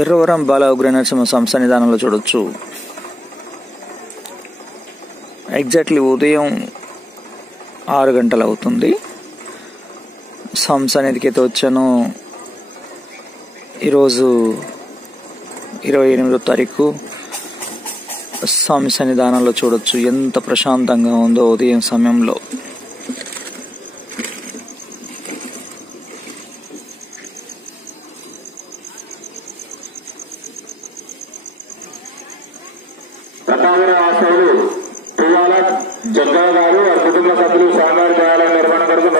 ఎర్రవరం బాల ఉగ్ర నరసింహస్వామి సన్నిధానంలో చూడొచ్చు. ఎగ్జాక్ట్లీ ఉదయం 6 గంటలు అవుతుంది. స్వామి సన్నిధికి అయితే వచ్చాను. ఈరోజు 28వ తారీఖు. స్వామి సన్నిధానంలో చూడొచ్చు ఎంత ప్రశాంతంగా ఉందో ఉదయం సమయంలో. రకాల జగ్గా గారు వారి కుటుంబ సభ్యులు స్వామివారి దేవాలయం నిర్మాణ కొరకు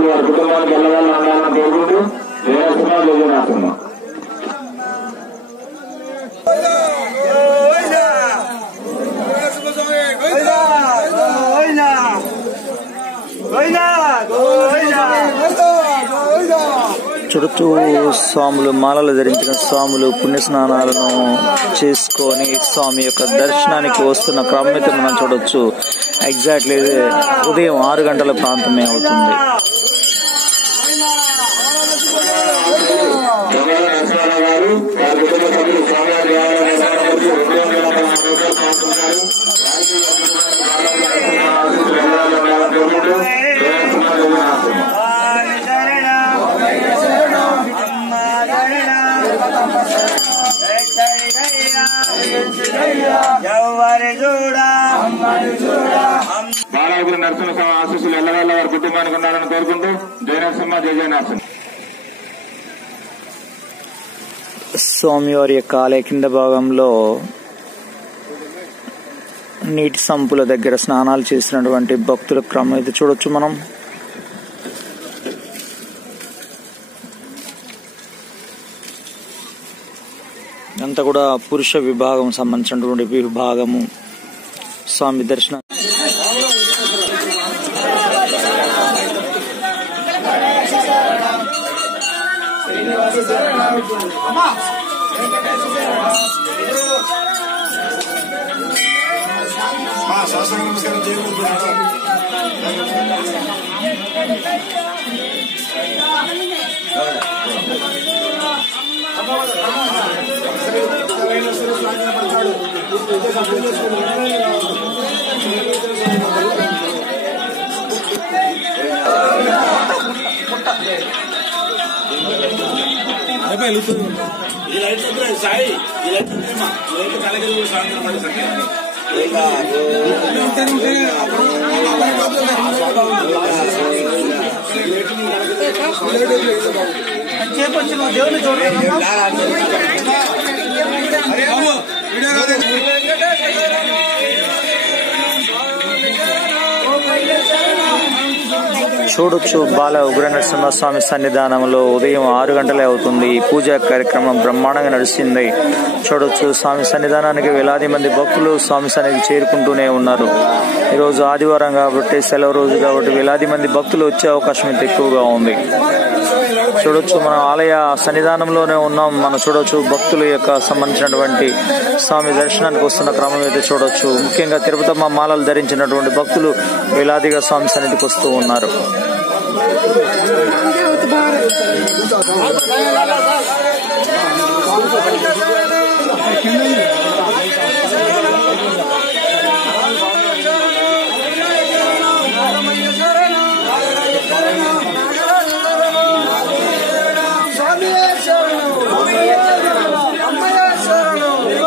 100 కుటుంబానికి వెళ్ళవాలని ఉండాలని కోరుకుంటూ జయనరసింహ. చూడొచ్చు స్వాములు మాలలు ధరించిన స్వాములు పుణ్యస్నానాలను చేసుకొని స్వామి యొక్క దర్శనానికి వస్తున్న క్రమం అయితే మనం చూడొచ్చు. ఎగ్జాక్ట్లీ ఉదయం 6 గంటల ప్రాంతమే అవుతుంది. బాలగురు నరసింహస్వామి ఆశీస్సులు ఎల్లవేళ వారి కుటుంబానికి ఉండాలని కోరుకుంటూ జయనరసింహ జయ నరసింహ. స్వామివారి యొక్క ఆలయ కింద భాగంలో నీటి సంపుల దగ్గర స్నానాలు చేసినటువంటి భక్తుల క్రమం అయితే చూడొచ్చు మనం. అంతా కూడా పురుష విభాగం సంబంధించినటువంటి విభాగము. స్వామి దర్శనం దేవుని చూడండి. చూడొచ్చు బాల ఉగ్ర నరసింహస్వామి సన్నిధానంలో ఉదయం 6 గంటలే అవుతుంది. పూజా కార్యక్రమం బ్రహ్మాండంగా నడిచింది. చూడొచ్చు స్వామి సన్నిధానానికి వేలాది మంది భక్తులు స్వామి సన్నిధికి చేరుకుంటూనే ఉన్నారు. ఈరోజు ఆదివారం కాబట్టి, సెలవు రోజు కాబట్టి వేలాది మంది భక్తులు వచ్చే అవకాశం అయితే ఎక్కువగా ఉంది. చూడొచ్చు మనం ఆలయ సన్నిధానంలోనే ఉన్నాం. మనం చూడొచ్చు భక్తుల యొక్క సంబంధించినటువంటి స్వామి దర్శనానికి వస్తున్న క్రమం అయితే చూడొచ్చు. ముఖ్యంగా తిరుపతమ్మ మాలలు ధరించినటువంటి భక్తులు వేలాదిగా స్వామి సన్నిధికి వస్తూ ఉన్నారు. శరణం